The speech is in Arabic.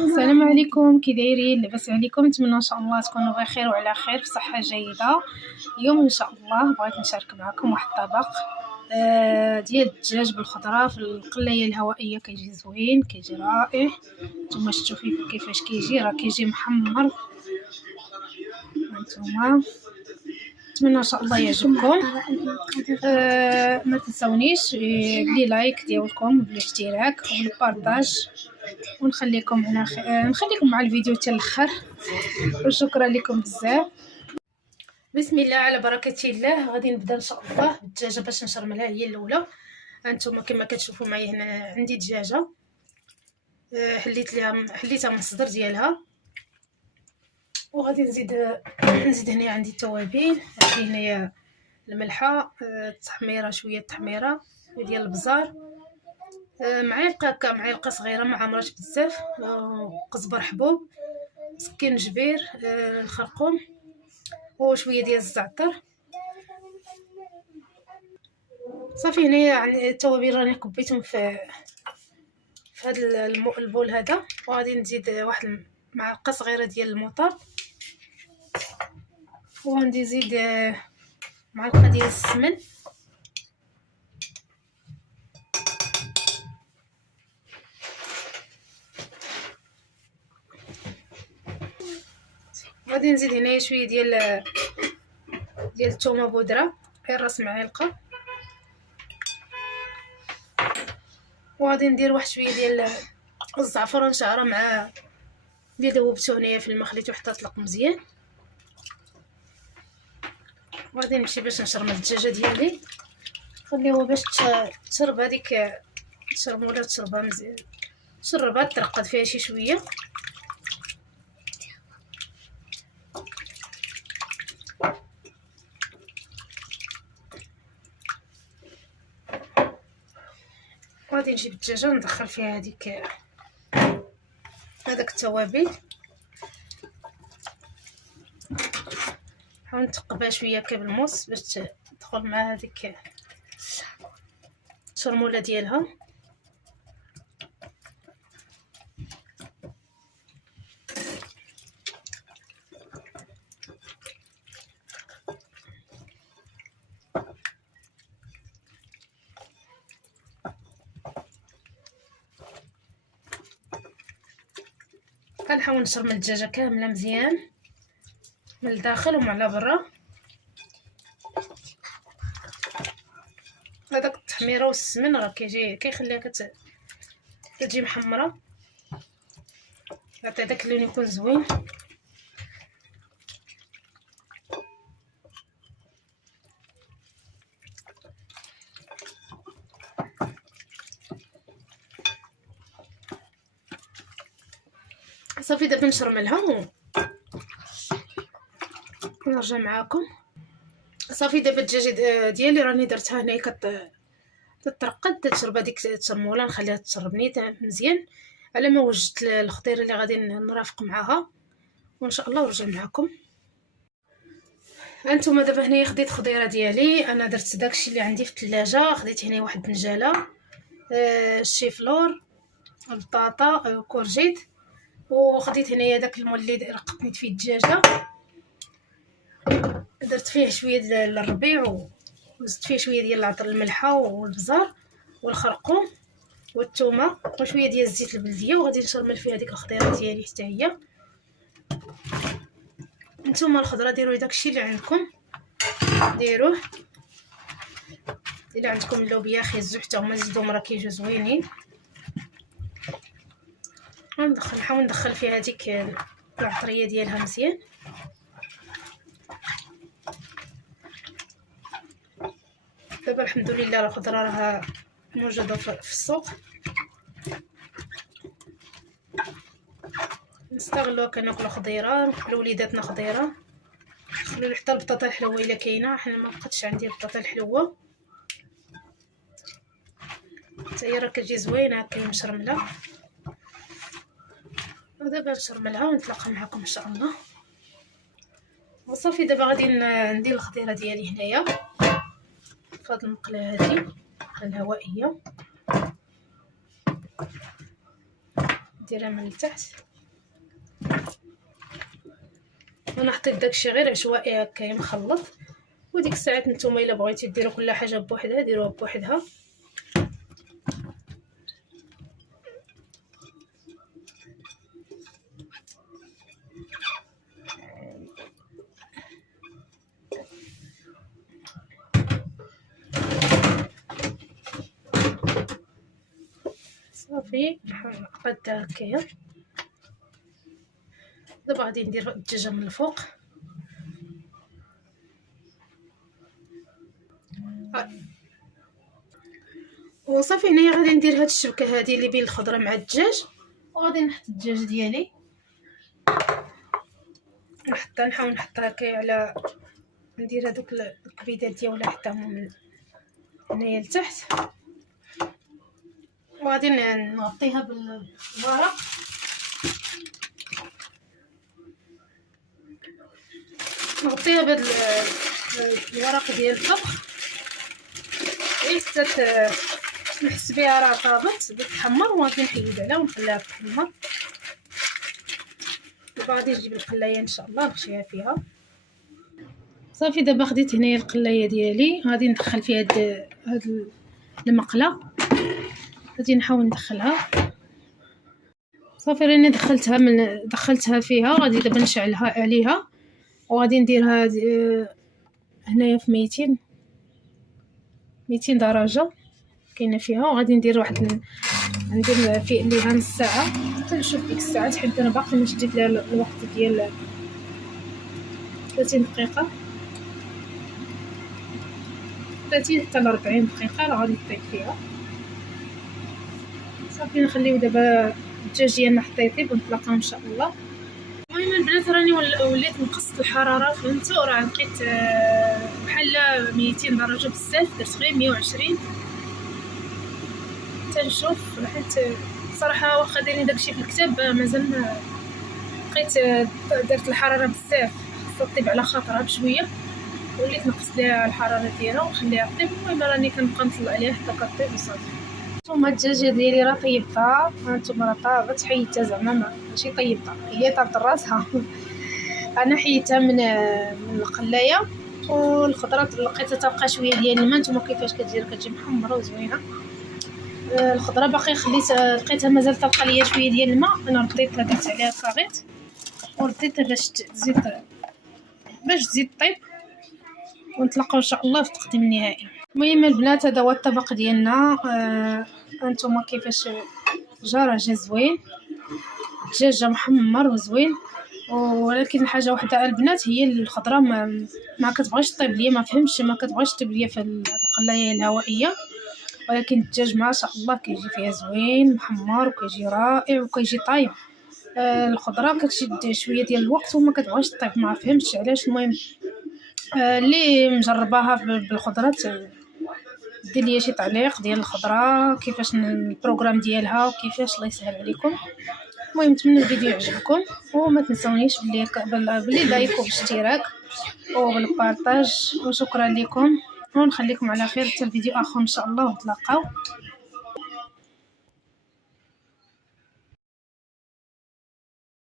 السلام عليكم، كي دايرين؟ لاباس عليكم؟ نتمنى ان شاء الله تكونوا بخير وعلى خير بصحه جيده. اليوم ان شاء الله بغيت نشارك معكم واحد الطبق ديال الدجاج بالخضره في القلايه الهوائيه. كيجي زوين، كيجي رائع. نتوما شفتوا فيه كيفاش كيجي، راه كيجي محمر. هانتوما نتمنى ان شاء الله يعجبكم. ما تنسونيش بلي لايك ديالكم بالاشتراك والبارطاج، ونخليكم على نخليكم مع الفيديو حتى الاخر، وشكرا لكم بزاف. بسم الله على بركه الله. غادي نبدا ان شاء الله بالدجاجه باش نشرملها هي الاولى. هانتوما كما كتشوفوا معايا هنا عندي دجاجه حليتها من الصدر ديالها، وغادي نزيد هنا عندي التوابل. عندي هنايا الملحه، التحميره، شويه التحميره ديال البزار، معلقه صغيره ما عمرات بزاف، قزبر حبوب، سكينجبير، الخرقوم، وشويه ديال الزعتر. صافي هنايا التوابل راني كبيتهم في هذا البول هذا. وغادي نزيد واحد معلقه صغيره ديال المطر، وغادي نزيد معلقه ديال السمن، غادي نزيد هنايا شويه ديال الثومه بودره، غير راس معلقه، وغادي ندير واحد شويه ديال الزعفران شعره مع اللي ذوبته هنايا في الماء، خليته حتى طلق مزيان. وغادي نمشي باش نشرم الدجاجه ديالي، خليوها باش تشرب هذيك الشرموله، تشربها مزيان، تشربها ترقد فيها شي شويه. وغادي نجيب الدجاجه وندخل فيها هذاك التوابل، نحاول نتقبها شويه بالموس باش تدخل مع هذيك الشرموله ديالها. كنحاول نشرم الدجاجه كامله مزيان من الداخل ومن على برا. هذاك التحميره والسمن راه كيخليها كتجي محمره، يعطي داك اللون يكون زوين. صافي دابا نشرملها ونرجع معاكم. صافي دابا الدجاجه ديالي راني درتها هنايا تترقد، تشرب هذيك الترموله، نخليها تشرب نيت مزيان على ما وجدت الخضيره اللي غادي نرافق معاها، وان شاء الله نرجع معكم. هانتوما دابا هنايا خديت خضيره ديالي، انا درت داكشي اللي عندي في الثلاجه. خديت هنا واحد البنجاله، الشيفلور، البطاطا، كورجيت، وخديت هنايا داك المول اللي رققت فيه الدجاجه، درت فيه شويه ديال الربيع، وزدت فيه شويه ديال العطر، الملحه والبزار والخرقوم والثومه، وشويه ديال الزيت البلديه. وغادي نشرمل فيها ديك الخضيره ديالي حتى هي. نتوما الخضره ديروا داكشي اللي عندكم ديروه، الا عندكم اللوبيا خيزو حتى هما زيدوهم، راه كيجيو زوينين. نحاول ندخل فيها هذيك العطريه ديالها مزيان. دابا الحمد لله الخضره راها موجوده في السوق، نستغلوها كناكلو خضيره، ناكلو وليداتنا خضيره، نخليو حتى البطاطا الحلوه الا كاينه. حنا ما بقاتش عندي البطاطا الحلوه، حتى هي راه كتجي زوينه هكا مشرمله. ودابا نشرملها ونتلاقى معكم ان شاء الله. وصافي دابا غادي ندير الخضيره ديالي هنايا في هاد المقله هذه الهوائيه. نديرها من التحت. انا حطيت داكشي غير عشوائي هكايا مخلط، وديك الساعات نتوما الا بغيتي ديروا كل حاجه بوحدها ديروها بوحدها. صافي نقادها هكايا. دابا غادي ندير الدجاجه من الفوق. وصافي هنايا غادي ندير هاد الشبكه هذه اللي بين الخضره مع الدجاج، وغادي نحط الدجاج ديالي نحاول نحطها هكايا على ندير هذوك الكبيدات ديالها حتى هما من هنايا لتحت، وغادي نغطيها بالورق. نغطيها بهذا الورق ديال الطبخ حتى نحس بها راه طابت تحمر، وغادي نحيدها عليها ونخليها تحمر. دابا غادي نجيب القلايه ان شاء الله نخشيها فيها. صافي دابا خديت هنايا القلايه ديالي، غادي ندخل فيها هاد المقله، غادي نحاول ندخلها. صافي راني دخلتها فيها. غادي دابا نشعلها عليها، وغادي نديرها هنايا في 200 درجه كاينه فيها، وغادي ندير ندير فيه ليها نص ساعه حتى نشوف ديك الساعه، حيت انا باقي ما شديت لها الوقت ديال 30 دقيقه 30 حتى ل 40 دقيقه راه غادي طيب فيها. صافي نخليو دابا الدجاج ديالنا حتى يطيب ونتلاقاو ان شاء الله. المهم البنات راني وليت نقصت الحراره، فهمتوا؟ راه لقيت بحال 200 درجه بزاف، درت غير 120 تنشوف، حيت صراحه واخا دايرين داكشي في الكتاب مازال لقيت درت الحراره بزاف، خاصها طيب على خاطرها بشويه، وليت نقص ليها الحراره ديالها ونخليها طيب. المهم راني كنبقى نطلع عليها حتى كطيب وصافي. ثم الدجاجه ديالي راه طيبتها، هانتوما راه طابت، حيدتها زعما ماشي طيبتها، هي طابت راسها. انا حيدتها من القلايه، والخضره لقيتها تبقى شويه ديال الماء. نتوما كيفاش كتجي محمره وزوينه. الخضره باقي لقيتها مازال تبقى ليا شويه ديال الماء، انا رديتها درت عليها كاغيط ورديتها باش تزيد طيب، ونتلاقاو ان شاء الله في التقديم النهائي. المهم البنات هذا هو الطبق ديالنا. انتما كيفاش جا زوين، الدجاج محمر وزوين. ولكن حاجه واحده البنات هي الخضره ما كتبغيش طيب ليا، ما فهمتش ما كتبغيش طيب ليا في القلايه الهوائيه، ولكن الدجاج ما شاء الله كيجي فيها زوين محمر وكيجي رائع وكيجي طايب. الخضره كتشد شويه ديال الوقت وما كتبغيش طيب، ما فهمتش علاش. المهم اللي مجرباها بالخضره دير لي شي تعليق ديال الخضره كيفاش البروغرام ديالها وكيفاش، الله يسهل عليكم. المهم نتمنى الفيديو يعجبكم، وما تنسونيش بلي لايك وبالاشتراك وبالبارطاج، وشكرا لكم، ونخليكم على خير حتى الفيديو اخر ان شاء الله، ونتلاقاو.